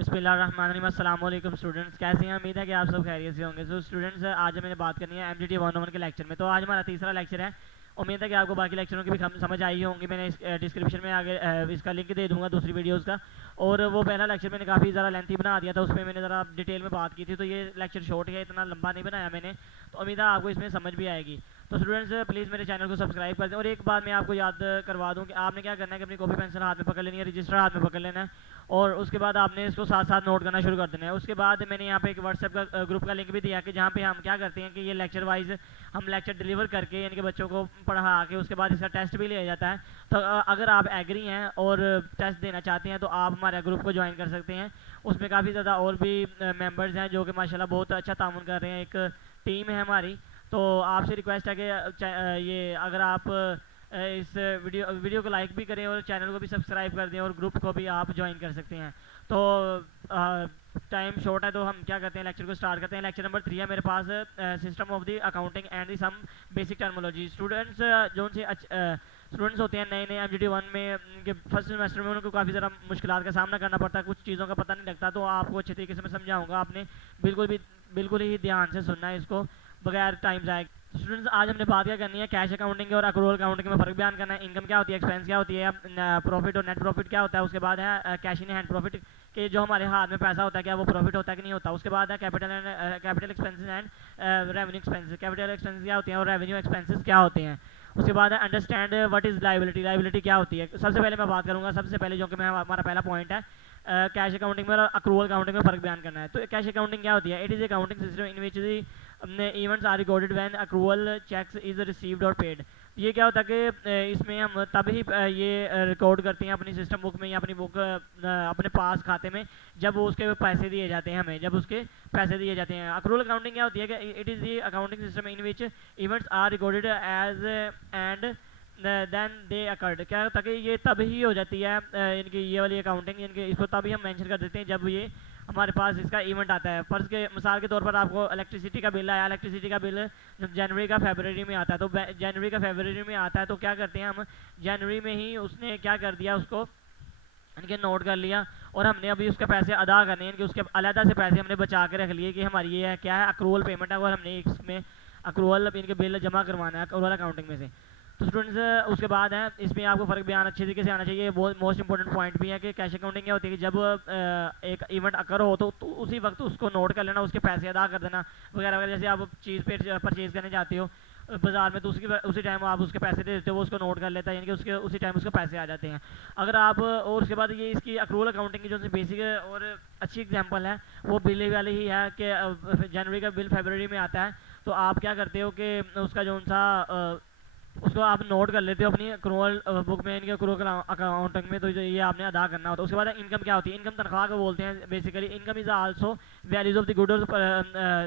बिस्मिल्लाहिर्रहमानिर्रहीम। अस्सलाम वालेकुम स्टूडेंट्स, कैसे हैं? उम्मीद है कि आप सब खैरियत से होंगे। सो स्टूडेंट्स, आज मैंने बात करनी है MGT 101 के लेक्चर में। तो आज हमारा तीसरा लेक्चर है। उम्मीद है कि आपको बाकी लेक्चरों की भी समझ आई होंगी। मैंने इस डिस्क्रिप्शन में आगे इसका लिंक दे दूंगा दूसरी वीडियोज़ का। और वो पहला लेक्चर मैंने काफ़ी ज़्यादा लेंथी बना दिया था, उसमें मैंने ज़रा डिटेल में बात की थी। तो ये लेक्चर शॉर्ट है, इतना लंबा नहीं बनाया मैंने। तो उम्मीद है आपको इसमें समझ भी आएगी। तो स्टूडेंट्स, प्लीज़ मेरे चैनल को सब्सक्राइब कर दें। और एक बात मैं आपको याद करवा दूँ कि आपने क्या करना है कि अपनी कॉपी पेंसिल हाथ में पकड़ लेनी है, रजिस्टर हाथ में पकड़ लेना है, और उसके बाद आपने इसको साथ साथ नोट करना शुरू कर देना है। उसके बाद मैंने यहाँ पे एक व्हाट्सएप का ग्रुप का लिंक भी दिया कि जहाँ पे हम क्या करते हैं कि ये लेक्चर वाइज हम लेक्चर डिलीवर करके यानी कि बच्चों को पढ़ा के उसके बाद इसका टेस्ट भी लिया जाता है। तो अगर आप एग्री हैं और टेस्ट देना चाहते हैं तो आप हमारे ग्रुप को ज्वाइन कर सकते हैं। उसमें काफ़ी ज़्यादा और भी मेम्बर्स हैं जो कि माशाल्लाह बहुत अच्छा तामुन कर रहे हैं। एक टीम है हमारी। तो आपसे रिक्वेस्ट है कि ये अगर आप इस वीडियो को लाइक भी करें और चैनल को भी सब्सक्राइब कर दें और ग्रुप को भी आप ज्वाइन कर सकते हैं। तो टाइम शॉर्ट है तो हम क्या करते हैं, लेक्चर को स्टार्ट करते हैं। लेक्चर नंबर 3 है मेरे पास, system of the accounting and the some basic terminology. Students जो से स्टूडेंट्स होते हैं नए नए MGT 1 में, उनके फर्स्ट सेमेस्टर में उनको काफ़ी ज़्यादा मुश्किलात का सामना करना पड़ता है, कुछ चीज़ों का पता नहीं लगता। तो आपको अच्छे तरीके से मैं समझाऊंगा, आपने बिल्कुल ही ध्यान से सुनना है इसको बगैर टाइम जाए। स्टूडेंट्स, आज हमने बात क्या करनी है, कैश अकाउंटिंग और अक्रूवल अकाउंटिंग में फ़र्क बयान करना है। इनकम क्या होती है, एक्सपेंस क्या होती है, प्रॉफिट और नेट प्रॉफिट क्या होता है। उसके बाद है कैश इन हैंड प्रॉफिट, कि जो हमारे हाथ में पैसा होता है क्या वो प्रॉफिट होता है कि नहीं होता। उसके बाद है capital expenses and revenue expenses. Capital expenses क्या होते हैं और रेवेन्यू एक्सपेंसेस क्या होते हैं। उसके बाद है understand what is liability. Liability क्या होती है। सबसे पहले मैं बात करूँगा, सबसे पहले जो कि मैं हमारा पहला पॉइंट है, कैश अकाउंटिंग में और अक्रूवल अकाउंटिंग में फ़र्क बयान करना है। तो कैश अकाउंटिंग क्या होती है। It is accounting system in which the events are recorded when accrual checks is received और पेड। ये क्या होता है कि इसमें हम तब ही ये रिकॉर्ड करते हैं अपनी सिस्टम बुक में या अपनी बुक अपने पास खाते में, जब वो उसके पैसे दिए जाते हैं हमें, जब उसके पैसे दिए जाते हैं। अक्रूवल अकाउंटिंग क्या होती है कि it is the accounting system in which events are recorded as and then they occurred. क्या होता है कि ये तब ही हो जाती है इनकी ये वाली अकाउंटिंग, इनके इसको तभी हम मेंशन कर देते हैं जब ये हमारे पास इसका इवेंट आता है। फर्स्ट के मिसाल के तौर पर आपको इलेक्ट्रिसिटी का बिल आया, इलेक्ट्रिसिटी का बिल जनवरी का फरवरी में आता है। तो जनवरी का फरवरी में आता है तो क्या करते हैं हम, जनवरी में ही उसने क्या कर दिया, उसको इनके नोट कर लिया और हमने अभी उसके पैसे अदा करने हैं, इनके उसके अलहदा से पैसे हमने बचा के रख लिए कि हमारी ये है क्या है, अक्रूवल पेमेंट है, और हमने इसमें अक्रूवल इनके बिल जमा करवाना है अक्रूवल अकाउंटिंग में से। तो स्टूडेंट्स, उसके बाद है इसमें आपको फ़र्क बयान अच्छे तरीके से आना चाहिए। बहुत मोस्ट इंपॉर्टेंट पॉइंट भी है कि कैश अकाउंटिंग क्या होती है कि जब एक इवेंट अकर हो तो उसी वक्त उसको नोट कर लेना, उसके पैसे अदा कर देना वगैरह वगैरह। जैसे आप चीज़ पे परचेज़ करने जाते हो बाजार में तो उसी टाइम आप उसके पैसे दे देते हो, वो उसको नोट कर लेता है, यानी कि उसके उसी टाइम उसके पैसे आ जाते हैं। अगर आप और उसके बाद ये इसकी अक्रूवल अकाउंटिंग की जो बेसिक और अच्छी एग्जांपल है वो बिल वाली ही है कि जनवरी का बिल फरवरी में आता है तो आप क्या करते हो कि उसका जो सा उसको आप नोट कर लेते हो अपनी अक्रूवल बुक में, इनके अक्रूवल अकाउंटिंग में। तो ये आपने अदा करना होता है। उसके बाद इनकम क्या होती है, इनकम तनख्वाह को बोलते हैं basically. Income is also values of the good और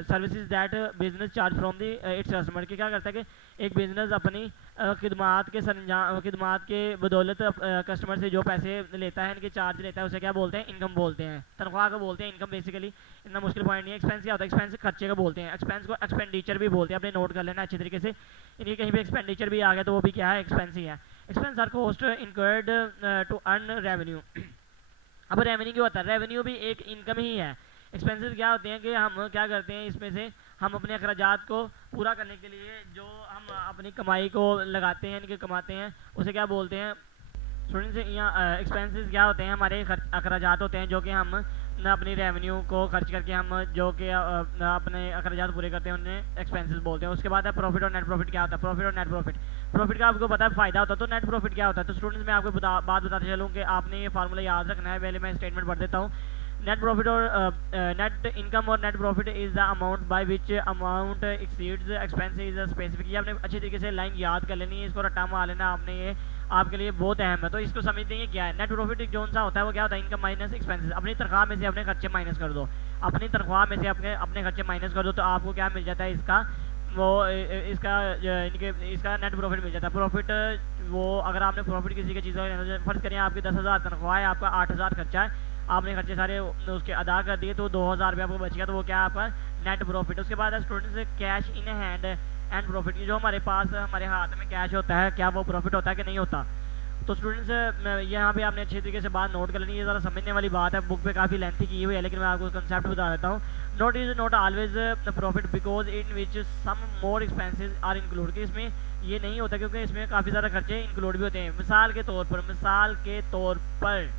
services that business charge from the its customer. की क्या करता है कि एक बिजनेस अपनी खिदमात के बदौलत कस्टमर से जो पैसे लेता है, इनके चार्ज लेता है, उसे क्या बोलते हैं, इनकम बोलते हैं, तनख्वाह को बोलते हैं इनकम बेसिकली। इतना मुश्किल पॉइंट नहीं है। एक्सपेंस क्या होता है, एक्सपेंस खर्चे को बोलते हैं, एक्सपेंस को एक्सपेंडिचर भी बोलते हैं, अपने नोट कर लेना अच्छे तरीके से। इनकी कहीं भी एक्सपेंडिचर भी आ गया तो वो भी क्या है, एक्सपेंस ही है। Expense are cost incurred to earn revenue. अब रेवेन्यू क्या होता है, रेवेन्यू भी एक इनकम ही है। एक्सपेंसेस क्या होते हैं कि हम क्या करते हैं, इसमें से हम अपने अखराजात को पूरा करने के लिए जो हम अपनी कमाई को लगाते हैं, इनके कमाते हैं, उसे क्या बोलते हैं स्टूडेंट्स। यहाँ एक्सपेंसेस क्या होते हैं, हमारे अखराजात होते हैं जो कि हम अपनी रेवेन्यू को खर्च करके हम जो कि अपने अखराजात पूरे करते हैं, उन्हें एक्सपेंसेस बोलते हैं। उसके बाद है प्रॉफिट और नेट प्रॉफिट। क्या होता है प्रॉफिट और नेट प्रॉफिट। प्रॉफिट का आपको पता है फ़ायदा होता है, तो नेट प्रॉफिट क्या होता है। तो स्टूडेंट्स, मैं आपको बात बताते चलूँ कि आपने ये फार्मूला याद रखना है। पहले मैं स्टेटमेंट पढ़ देता हूँ। नेट प्रॉफिट और नेट इनकम और net profit is the amount by which amount exceeds expense is specific. ये आपने अच्छी तरीके से लाइन याद कर लेनी है, इसको रट्टा मार लेना आपने, ये आपके लिए बहुत अहम है। तो इसको समझते हैं क्या है। नेट प्रॉफिट जो सा होता है वो क्या होता है, इनकम माइनस एक्सपेंसेस। अपनी तनख्वाह में से अपने खर्चे माइनस कर दो, अपनी तनख्वाह में से अपने खर्चे माइनस कर दो, तो आपको क्या मिल जाता है, इसका वो इसका नेट प्रॉफिट मिल जाता है। प्रॉफिट वो अगर आपने प्रॉफिट किसी की चीज़ का फर्ज करें, आपकी 10,000 तनख्वाह है, आपका 8,000 खर्चा है, आपने खर्चे सारे उसके अदा कर दिए तो 2,000 रुपये आपको बच गया, तो वो क्या है आपका नेट प्रॉफिट। उसके बाद है students cash in hand and profit. जो हमारे पास हमारे हाथ में कैश होता है, क्या वो प्रॉफिट होता है कि नहीं होता। तो स्टूडेंट्स यहाँ पे आपने अच्छे तरीके से बात नोट कर लेनी है, ज़रा समझने वाली बात है, बुक पे काफ़ी लेंथी की हुई है, लेकिन मैं आपको कंसेप्ट बता देता हूँ। Note is not always profit because in which some more expenses are include, कि इसमें ये नहीं होता क्योंकि इसमें काफ़ी ज़्यादा खर्चे इंक्लूड भी होते हैं। मिसाल के तौर पर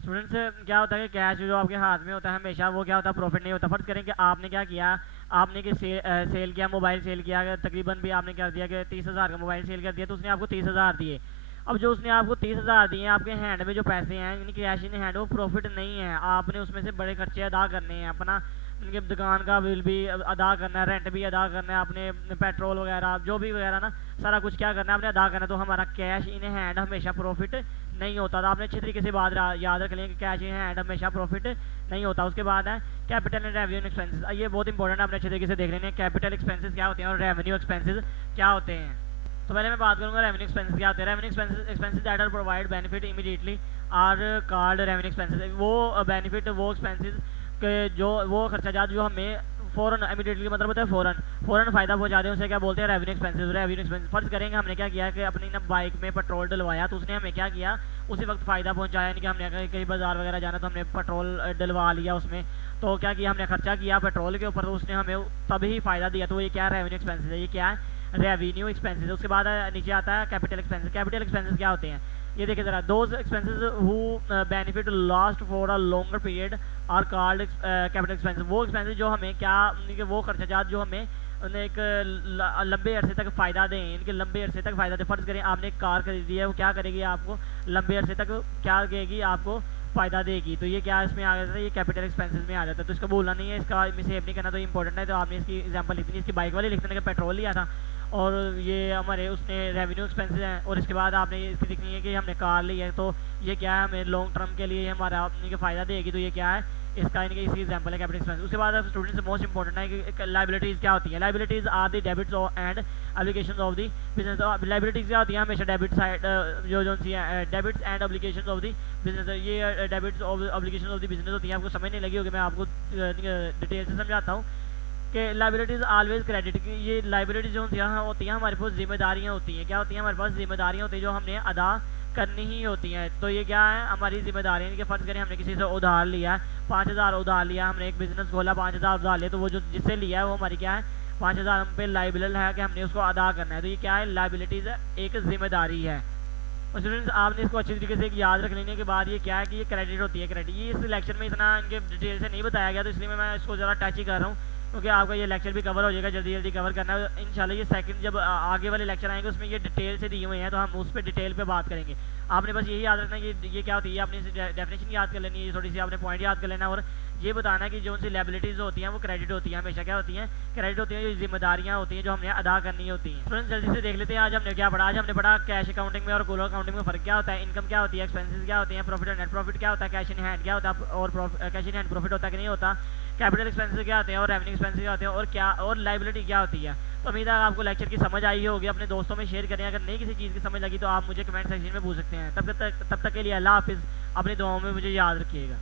स्टूडेंट्स क्या होता है कि कैश जो आपके हाथ में होता है हमेशा वो क्या होता है, प्रॉफिट नहीं होता। फर्ज करें कि आपने क्या किया, आपने कि सेल किया, मोबाइल सेल किया, तकरीबन भी आपने क्या दिया कि 30,000 का मोबाइल सेल कर दिया, तो उसने आपको 30,000 दिए। अब जो उसने आपको 30,000 दिए, आपके हैंड में जो पैसे हैं यानी कैश इन हैंड, वो प्रॉफिट नहीं है। आपने उसमें से बड़े खर्चे अदा करने हैं, अपना उनके दुकान का बिल भी अदा करना है, रेंट भी अदा करना है, आपने पेट्रोल वगैरह जो भी वगैरह ना सारा कुछ क्या करना है, आपने अदा करना है। तो हमारा कैश इन हैंड हमेशा प्रॉफिट नहीं होता। तो आपने अच्छी तरीके से बात याद रख लें कि कैश इन हैंड हमेशा प्रॉफिट नहीं होता। उसके बाद है कैपिटल एंड रेवेन्यू एक्सपेंसेस। ये बहुत इंपॉर्टेंट है, आपने अच्छे तरीके से देख लेने हैं कैपिटल एक्सपेंसेस क्या होते हैं और रेवेन्यू एक्सपेंसेस क्या होते हैं। तो पहले मैं बात करूंगा रेवेन्यू एक्सपेंसेस क्या होते हैं। Revenue expenses that are provide benefit immediately are called revenue expenses. वो बेनिफिट, वो एक्सपेंसेस के जो वो खर्चा जो हमें फ़ौरन इमीडिएटली मतलब होता है फ़ौरन फ़ायदा पहुंचा दें, उसे क्या बोलते हैं, रेवेन्यू एक्सपेंसेस। रेवेन्यू एक्सपेंसेस फर्ज करेंगे हमने क्या किया कि अपनी ना बाइक में पेट्रोल डलवाया, तो उसने हमें क्या किया, उसी वक्त फ़ायदा पहुंचाया। यानी कि हमने कहीं बाजार वगैरह जाना तो हमने पेट्रोल डलवा लिया उसमें, तो क्या किया, हमने खर्चा किया पेट्रोल के ऊपर, तो उसने हमें तभी फ़ायदा दिया। तो ये क्या है, रेवेन्यू एक्सपेंसेस है। ये क्या है, रेवेन्यू एक्सपेंसेस। उसके बाद नीचे आता है कैपिटल एक्सपेंसेस। कैपिटल एक्सपेंसेस क्या होते हैं, ये देखिए ज़रा, those expenses who benefit last for a longer period are called capital expenses. वो एक्सपेंसेस जो हमें क्या, वो खर्चाजात जो हमें एक लंबे अरसे तक फ़ायदा दें, इनके लंबे अरसे तक फ़ायदा दें। फ़र्ज़ करें आपने एक कार खरीदी है, वो क्या करेगी, आपको लंबे अरसे तक क्या देगी, आपको फ़ायदा देगी। तो ये क्या इसमें आ जाता है, ये कैपिटल एक्सपेंसेस में आ जाता है। तो इसका बोलना नहीं है, इसका मिसहेव नहीं करना, तो इंपॉर्टेंट है। तो आपने इसकी एग्जांपल लिखनी है, इसकी बाइक वाले लिखने का पेट्रोल लिया था और ये हमारे उसने रेवेन्यू एक्सपेंसेस हैं। और इसके बाद आपने इसकी लिखनी है कि हमने कार ली है, तो ये क्या है, हमें लॉन्ग टर्म के लिए हमारा इनके फ़ायदा देगी। तो ये क्या है, इसका इनके इसकी एग्जांपल है कैपिटल एक्सपेंस। उसके बाद स्टूडेंट्स मोस्ट इंपॉर्टेंट है कि लाइबिलिटीज़ क्या होती है। Liabilities are the debits and obligations of the business. Liabilities क्या होती है, हमेशा डेबिट साइड जो सी है, debits and obligations of the business. ये debits obligations of the business होती है। आपको समझ नहीं लगी होगी, मैं आपको डिटेल से समझाता हूँ कि लाइबिलिटीज़ ऑलवेज क्रेडिट की। ये लाइबिलिटीज़ जो होती हैं हमारे पास जिम्मेदारियाँ होती हैं। क्या होती हैं, हमारे पास जिम्मेदारियाँ होती हैं जो हमने अदा करनी ही होती हैं। तो ये क्या है, हमारी जिम्मेदारी है कि फ़र्ज़ करें हमने किसी से उधार लिया, 5,000 उधार लिया, हमने एक बिज़नेस खोला, 5,000 उधार लिया, तो वो जो जिससे लिया है वो हमारी क्या है, 5,000 हम पे लाइबिलिटी है कि हमने उसको अदा करना है। तो ये क्या है, लाइबिलिटीज़ है, एक जिम्मेदारी है। और स्टूडेंट्स आपने इसको अच्छी तरीके से याद रख लेने के बाद ये क्या है कि ये क्रेडिट होती है। क्रेडिट ये इस लेक्चर में इतना इनके डिटेल से नहीं बताया गया, तो इसलिए मैं इसको ज़रा टच ही कर रहा हूँ क्योंकि आपका ये लेक्चर भी कवर हो जाएगा, जल्दी जल्दी कवर करना है। इंशाल्लाह ये सेकंड जब आगे वाले लेक्चर आएंगे उसमें ये डिटेल से दिए हुए हैं, तो हम उस पर डिटेल पे बात करेंगे। आपने बस यही याद रखना है कि ये क्या होती है, आपने डेफिनेशन याद कर लेनी है, थोड़ी सी आपने पॉइंट याद कर लेना और ये बताना है कि जो उनसी लायबिलिटीज़ होती हैं वो क्रेडिट होती हैं, हमेशा क्या होती हैं, क्रेडिट होती हैं। जो जिम्मेदारियाँ होती हैं जो हमने अदा करनी होती हैं। फ्रेंड्स जल्दी से देख लेते हैं आज हमने क्या पढ़ा। आज हमने पढ़ा कैश अकाउंटिंग में और कोलर अकाउंटिंग में फ़र्क क्या होता है, इनकम क्या होती है, एक्सपेंसेस क्या होते हैं, प्रॉफिट और नेट प्रॉफिट क्या होता है, कैश इन हैंड क्या होता है और कैश इन हैंड प्रॉफिट होता है कि नहीं होता, कैपिटल एक्सपेंसेस क्या होते हैं और रेवेन्यू एक्सपेंसेस क्या होते हैं और क्या और लाइबिलिटी क्या होती है। तो उम्मीद है आपको लेक्चर की समझ आई होगी, अपने दोस्तों में शेयर करें। अगर नहीं किसी चीज़ की समझ लगी तो आप मुझे कमेंट सेक्शन में पूछ सकते हैं। तब तक के लिए अल्लाह हाफिज़, अपनी दुआओं में मुझे याद रखिएगा।